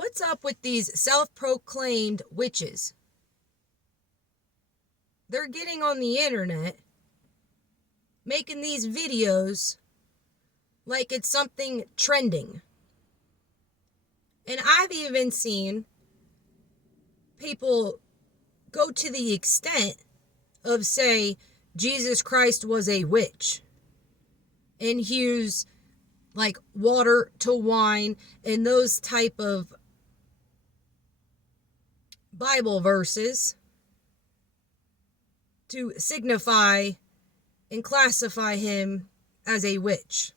What's up with these self-proclaimed witches? They're getting on the internet, making these videos like it's something trending. And I've even seen people go to the extent of say Jesus Christ was a witch and use like water to wine and those type of Bible verses to signify and classify him as a witch.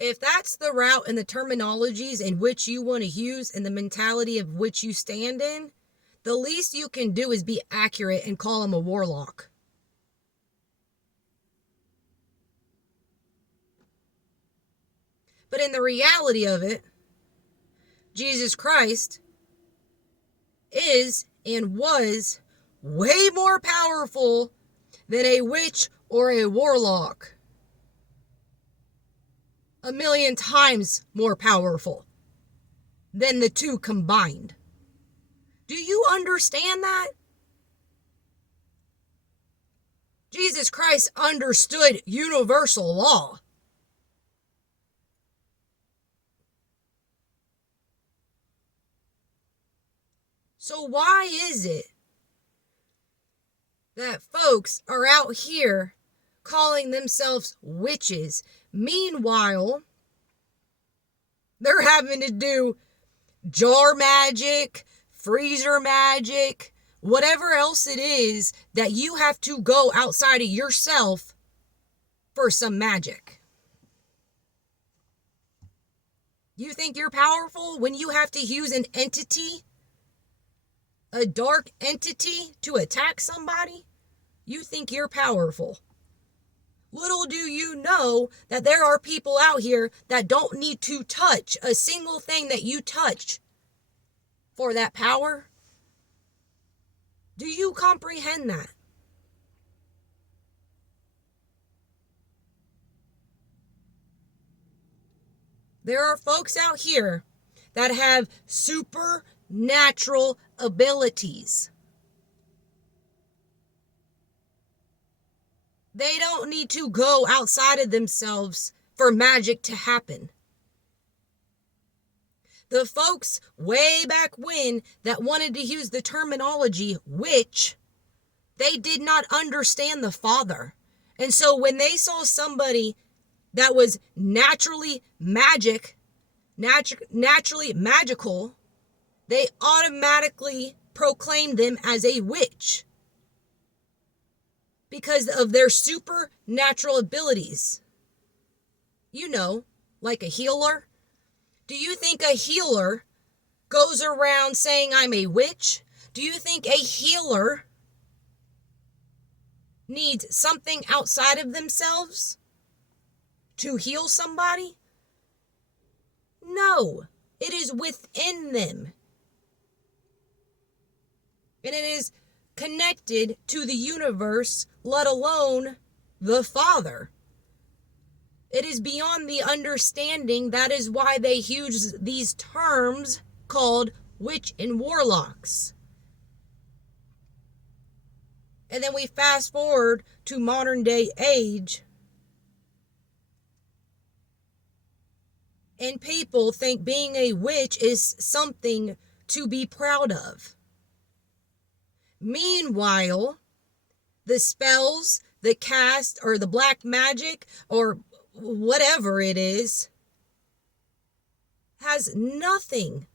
If that's the route and the terminologies in which you want to use and the mentality of which you stand in, the least you can do is be accurate and call him a warlock. But in the reality of it, Jesus Christ is and was way more powerful than a witch or a warlock. 1,000,000 times more powerful than the two combined. Do you understand that? Jesus Christ understood universal law. So why is it that folks are out here calling themselves witches? Meanwhile, they're having to do jar magic, freezer magic, whatever else it is that you have to go outside of yourself for some magic. You think you're powerful when you have to use an entity, a dark entity, to attack somebody? You think you're powerful. Little do you know that there are people out here that don't need to touch a single thing that you touch for that power. Do you comprehend that? There are folks out here that have supernatural abilities. They don't need to go outside of themselves for magic to happen. The folks way back when that wanted to use the terminology witch, they did not understand the Father. And so when they saw somebody that was naturally magical, they automatically proclaimed them as a witch because of their supernatural abilities. You know, like a healer. Do you think a healer goes around saying I'm a witch? Do you think a healer needs something outside of themselves to heal somebody? No, it is within them. And it is connected to the universe, let alone the Father. It is beyond the understanding. That is why they use these terms called witch and warlocks. And then we fast forward to modern day age, and people think being a witch is something to be proud of. Meanwhile, the spells, the cast, or the black magic, or whatever it is, has nothing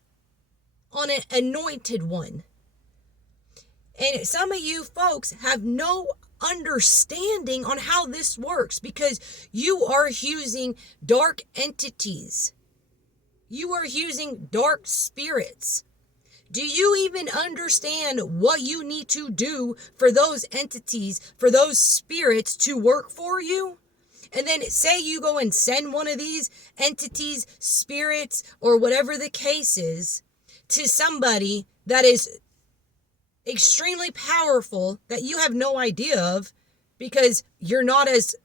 on an anointed one. And some of you folks have no understanding on how this works because you are using dark entities. You are using dark spirits. Do you even understand what you need to do for those entities, for those spirits to work for you? And then say you go and send one of these entities, spirits, or whatever the case is, to somebody that is extremely powerful that you have no idea of because you're not as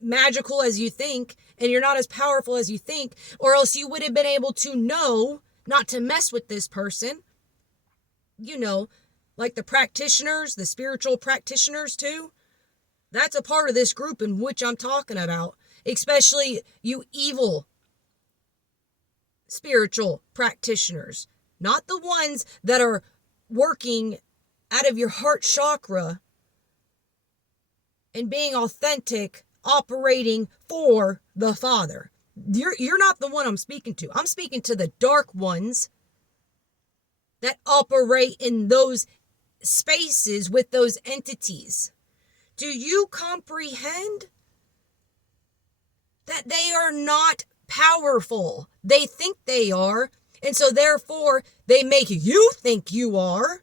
magical as you think and you're not as powerful as you think, or else you would have been able to know not to mess with this person. You know, like the practitioners, the spiritual practitioners too. That's a part of this group in which I'm talking about, especially you evil spiritual practitioners, not the ones that are working out of your heart chakra and being authentic, operating for the Father. You're not the one I'm speaking to. I'm speaking to the dark ones that operate in those spaces with those entities. Do you comprehend that they are not powerful? They think they are, and so therefore they make you think you are.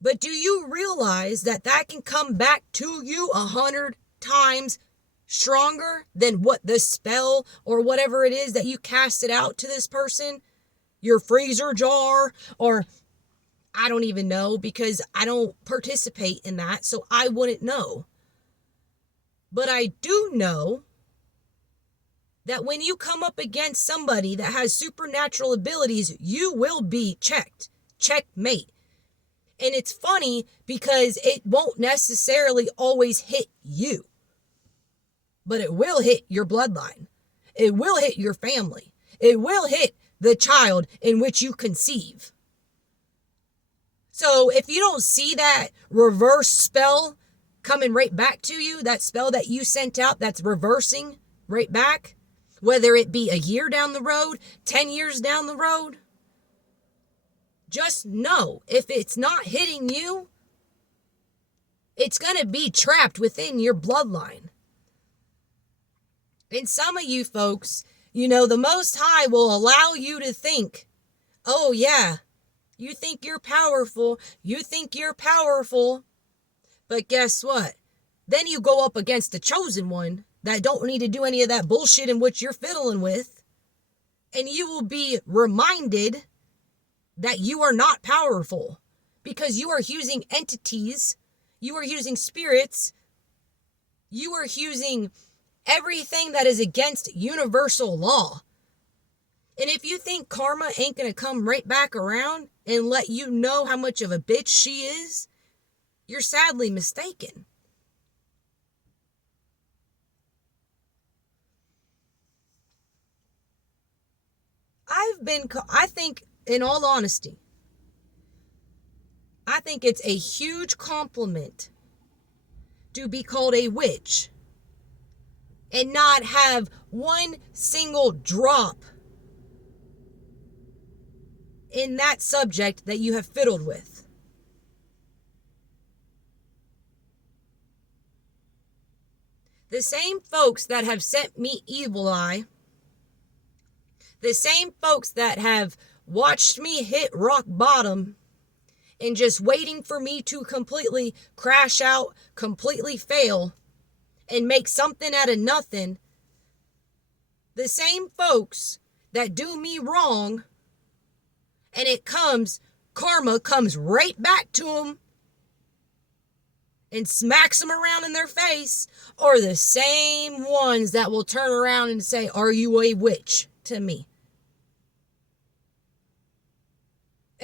But do you realize that that can come back to you 100 times stronger than what the spell or whatever it is that you casted out to this person? Your freezer jar, or I don't even know, because I don't participate in that, so I wouldn't know. But I do know that when you come up against somebody that has supernatural abilities, you will be checked. Checkmate. And it's funny because it won't necessarily always hit you, but it will hit your bloodline. It will hit your family. It will hit the child in which you conceive. So if you don't see that reverse spell coming right back to you, that spell that you sent out that's reversing right back, whether it be a year down the road, 10 years down the road, just know if it's not hitting you, it's going to be trapped within your bloodline. And some of you folks, you know, the Most High will allow you to think, oh yeah, you think you're powerful. You think you're powerful. But guess what? Then you go up against the chosen one that don't need to do any of that bullshit in which you're fiddling with. And you will be reminded that you are not powerful because you are using entities, you are using spirits, you are using everything that is against universal law. And if you think karma ain't going to come right back around and let you know how much of a bitch she is, you're sadly mistaken. I think, in all honesty, I think it's a huge compliment to be called a witch and not have one single drop in that subject that you have fiddled with. The same folks that have sent me evil eye, the same folks that have watched me hit rock bottom and just waiting for me to completely crash out, completely fail, and make something out of nothing, the same folks that do me wrong, and karma comes right back to them and smacks them around in their face, are the same ones that will turn around and say, "Are you a witch?" to me.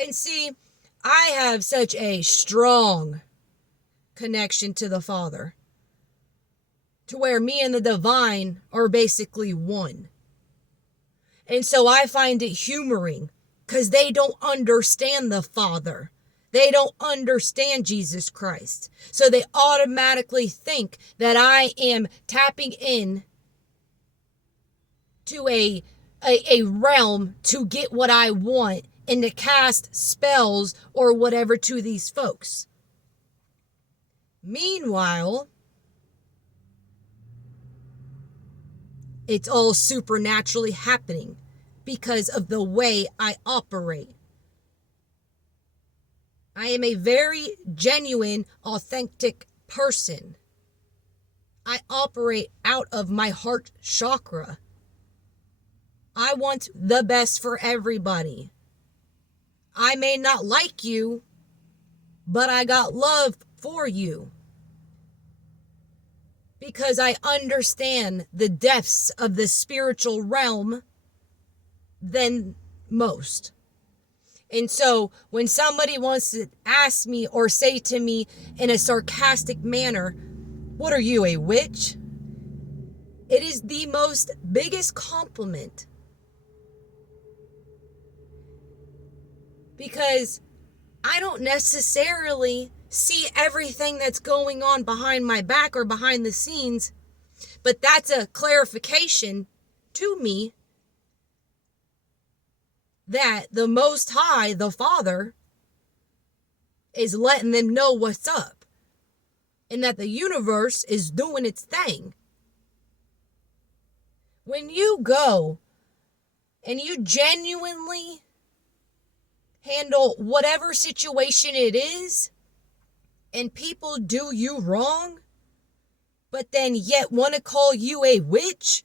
And see, I have such a strong connection to the Father, to where me and the divine are basically one. And so I find it humoring because they don't understand the Father. They don't understand Jesus Christ. So they automatically think that I am tapping in to a realm to get what I want and to cast spells or whatever to these folks. Meanwhile, it's all supernaturally happening because of the way I operate. I am a very genuine, authentic person. I operate out of my heart chakra. I want the best for everybody. I may not like you, but I got love for you. because I understand the depths of the spiritual realm than most. And so when somebody wants to ask me or say to me in a sarcastic manner, "What are you, a witch?" It is the most biggest compliment, because I don't necessarily see everything that's going on behind my back or behind the scenes, but that's a clarification to me that the Most High, the Father, is letting them know what's up and that the universe is doing its thing. When you go and you genuinely handle whatever situation it is, and people do you wrong, but then yet want to call you a witch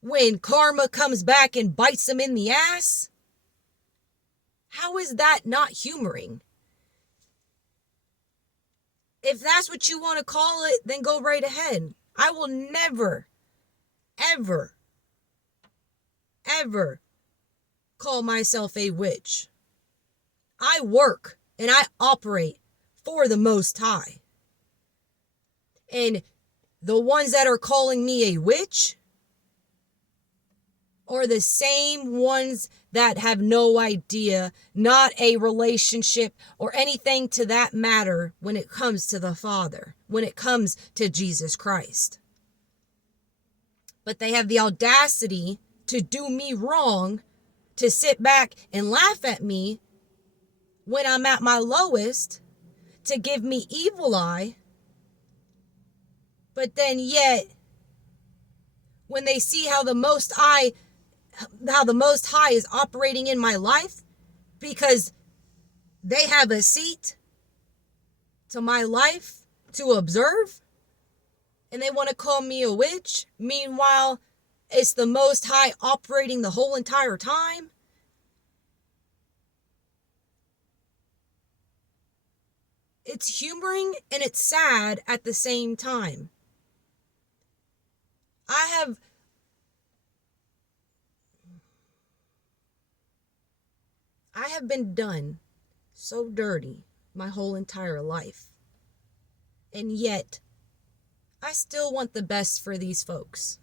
when karma comes back and bites them in the ass, how is that not humoring? If that's what you want to call it, then go right ahead. I will never, ever, ever call myself a witch. I work and I operate for the Most High. And the ones that are calling me a witch are the same ones that have no idea, not a relationship or anything to that matter when it comes to the Father, when it comes to Jesus Christ. But they have the audacity to do me wrong, to sit back and laugh at me when I'm at my lowest, to give me evil eye. But then yet, when they see how the Most High is operating in my life, because they have a seat to my life to observe, and they want to call me a witch, meanwhile, it's the Most High operating the whole entire time. It's humoring and it's sad at the same time. I have been done so dirty my whole entire life. And yet, I still want the best for these folks.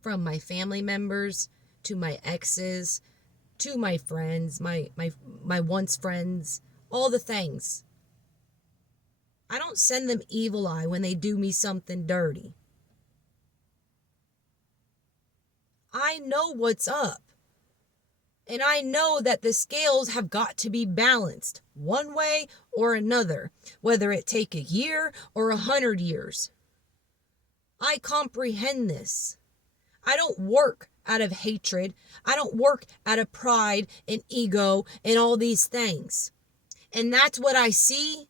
From my family members, to my exes, to my friends, my once friends, all the things. I don't send them evil eye when they do me something dirty. I know what's up. And I know that the scales have got to be balanced one way or another, whether it take a year or 100 years. I comprehend this. I don't work out of hatred. I don't work out of pride and ego and all these things. And that's what I see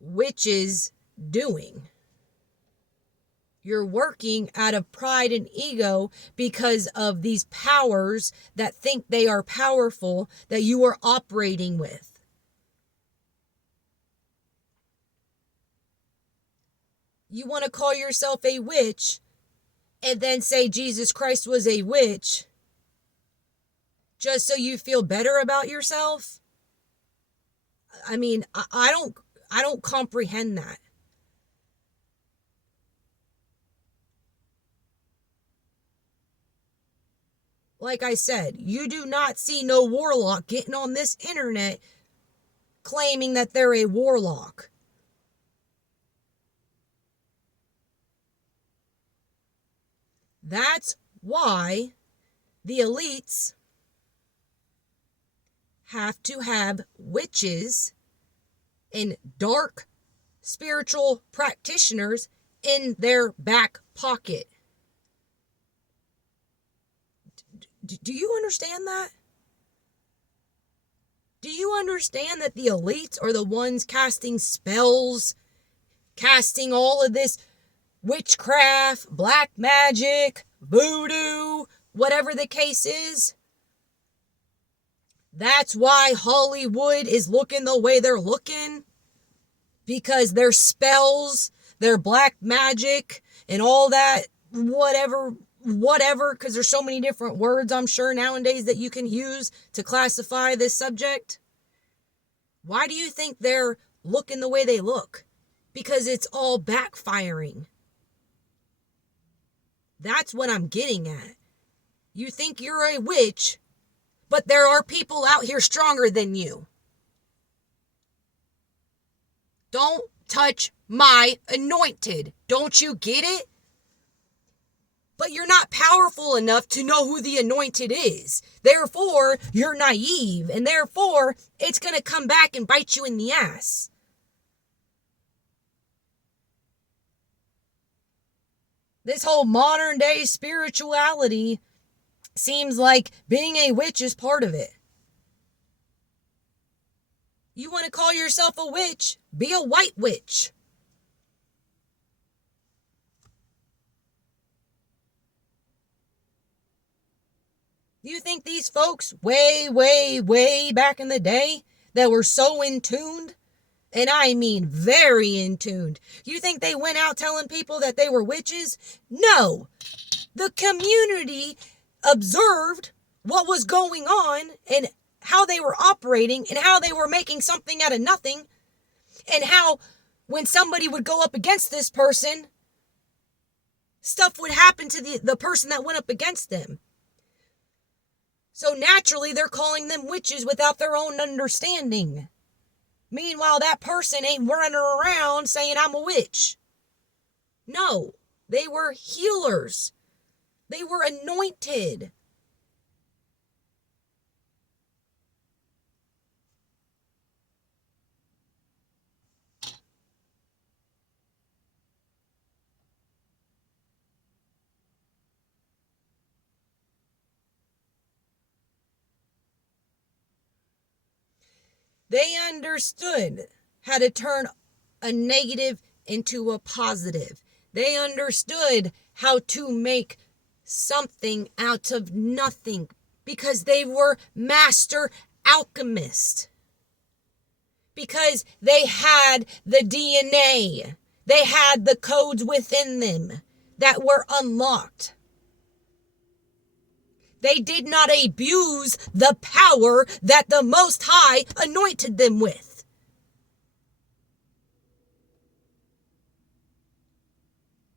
witches doing. You're working out of pride and ego because of these powers that think they are powerful that you are operating with. You want to call yourself a witch and then say Jesus Christ was a witch just so you feel better about yourself? I mean, I don't comprehend that. Like I said, you do not see no warlock getting on this internet claiming that they're a warlock. That's why the elites have to have witches and dark spiritual practitioners in their back pocket. Do you understand that? Do you understand that the elites are the ones casting spells, casting all of this witchcraft, black magic, voodoo, whatever the case is? That's why Hollywood is looking the way they're looking. because their spells, their black magic, and all that, whatever, because there's so many different words, I'm sure, nowadays that you can use to classify this subject. Why do you think they're looking the way they look? Because it's all backfiring. That's what I'm getting at. You think you're a witch, but there are people out here stronger than you. Don't touch my anointed. Don't you get it? But you're not powerful enough to know who the anointed is. Therefore, you're naive, and therefore, it's going to come back and bite you in the ass. This whole modern day spirituality seems like being a witch is part of it. You want to call yourself a witch? Be a white witch. You think these folks way, way, way back in the day that were so in tuned, and I mean very in tuned, you think they went out telling people that they were witches? No. The community observed what was going on and how they were operating and how they were making something out of nothing, and how when somebody would go up against this person, stuff would happen to the person that went up against them. So naturally, they're calling them witches without their own understanding. Meanwhile, that person ain't running around saying, I'm a witch. No, they were healers. They were anointed. They understood how to turn a negative into a positive. They understood how to make something out of nothing because they were master alchemists. Because they had the DNA. They had the codes within them that were unlocked. They did not abuse the power that the Most High anointed them with.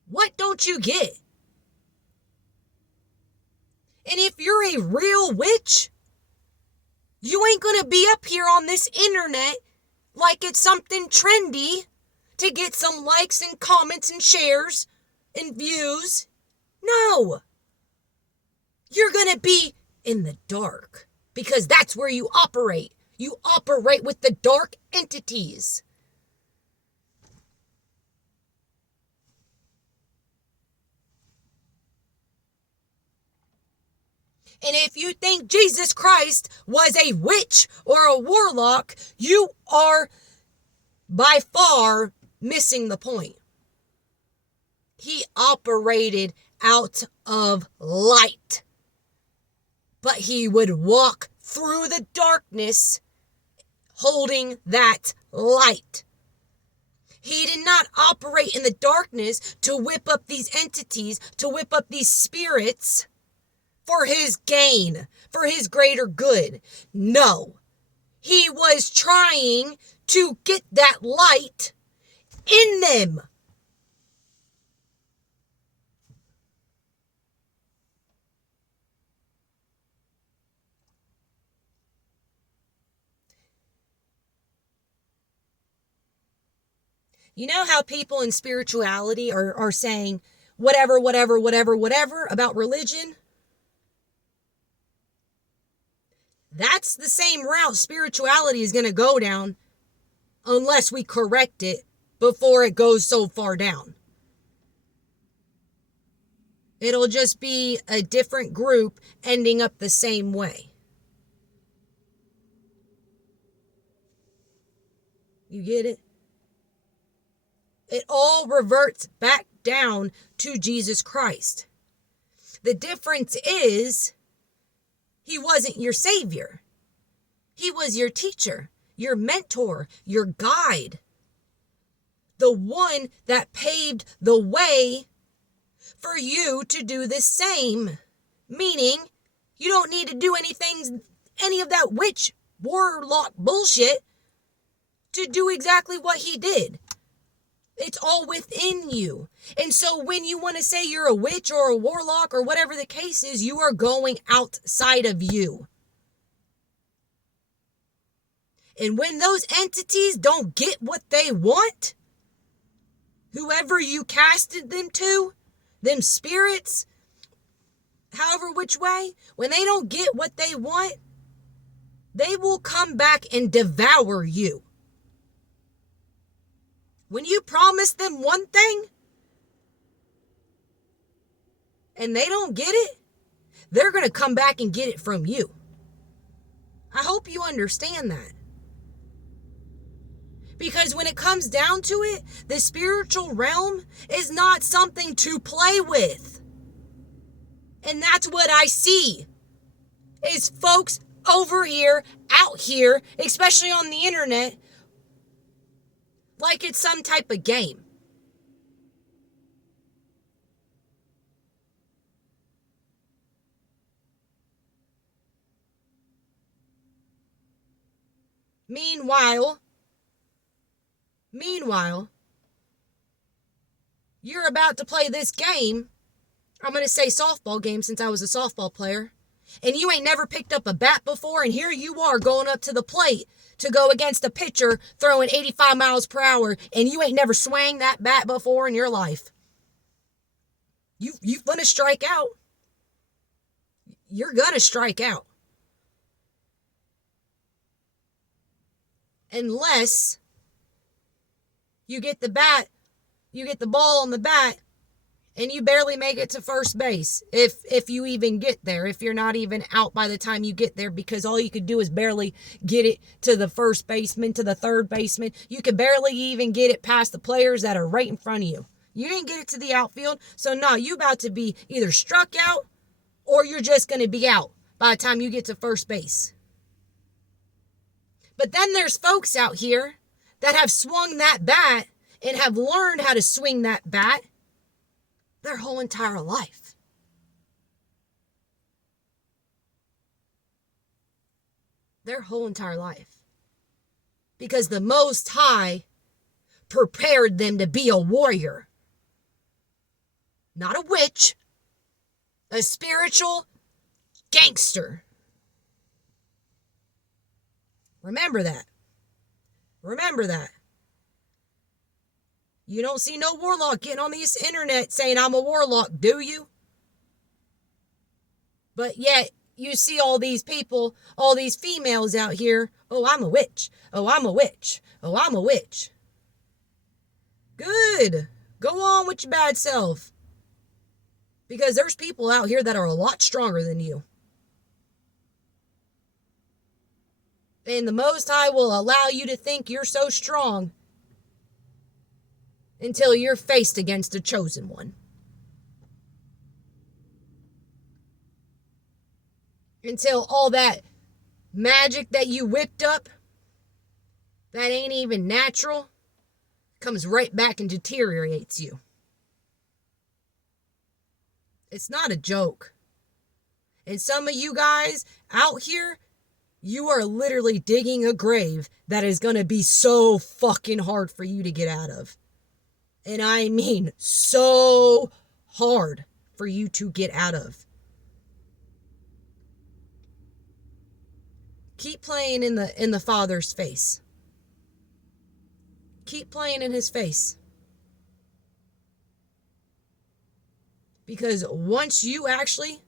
What don't you get? And if you're a real witch, you ain't gonna be up here on this internet like it's something trendy to get some likes and comments and shares and views. No. You're going to be in the dark because that's where you operate. You operate with the dark entities. And if you think Jesus Christ was a witch or a warlock, you are by far missing the point. He operated out of light. But he would walk through the darkness holding that light. He did not operate in the darkness to whip up these entities, to whip up these spirits for his gain, for his greater good. No. He was trying to get that light in them. You know how people in spirituality are saying whatever about religion? That's the same route spirituality is going to go down unless we correct it before it goes so far down. It'll just be a different group ending up the same way. You get it? It all reverts back down to Jesus Christ. The difference is, he wasn't your savior. He was your teacher, your mentor, your guide. the one that paved the way for you to do the same. Meaning, you don't need to do any of that witch warlock bullshit to do exactly what he did. It's all within you. And so when you want to say you're a witch or a warlock or whatever the case is, you are going outside of you. And when those entities don't get what they want, whoever you casted them to, them spirits, however which way, when they don't get what they want, they will come back and devour you. When you promise them one thing and they don't get it, they're going to come back and get it from you. I hope you understand that. Because when it comes down to it, the spiritual realm is not something to play with. And that's what I see, is folks over here, out here, especially on the internet, like it's some type of game. Meanwhile, you're about to play this game. I'm going to say softball game since I was a softball player. And you ain't never picked up a bat before, and here you are going up to the plate to go against a pitcher throwing 85 miles per hour, and you ain't never swung that bat before in your life. You're going to strike out. You're going to strike out. Unless you get the ball on the bat, and you barely make it to first base, if you even get there, if you're not even out by the time you get there, because all you could do is barely get it to the first baseman, to the third baseman. You could barely even get it past the players that are right in front of you. You didn't get it to the outfield, so no, you about to be either struck out or you're just going to be out by the time you get to first base. But then there's folks out here that have swung that bat and have learned how to swing that bat their whole entire life. Their whole entire life. Because the Most High prepared them to be a warrior. Not a witch. A spiritual gangster. Remember that. Remember that. You don't see no warlock getting on this internet saying I'm a warlock, do you? But yet, you see all these people, all these females out here, oh, I'm a witch. Oh, I'm a witch. Oh, I'm a witch. Good. Go on with your bad self. Because there's people out here that are a lot stronger than you. And the Most High will allow you to think you're so strong until you're faced against a chosen one. Until all that magic that you whipped up, that ain't even natural, comes right back and deteriorates you. It's not a joke. And some of you guys out here, you are literally digging a grave that is going to be so fucking hard for you to get out of. And I mean so hard for you to get out of. Keep playing in the Father's face. Keep playing in his face. Because once you actually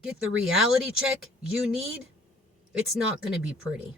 get the reality check you need, it's not going to be pretty.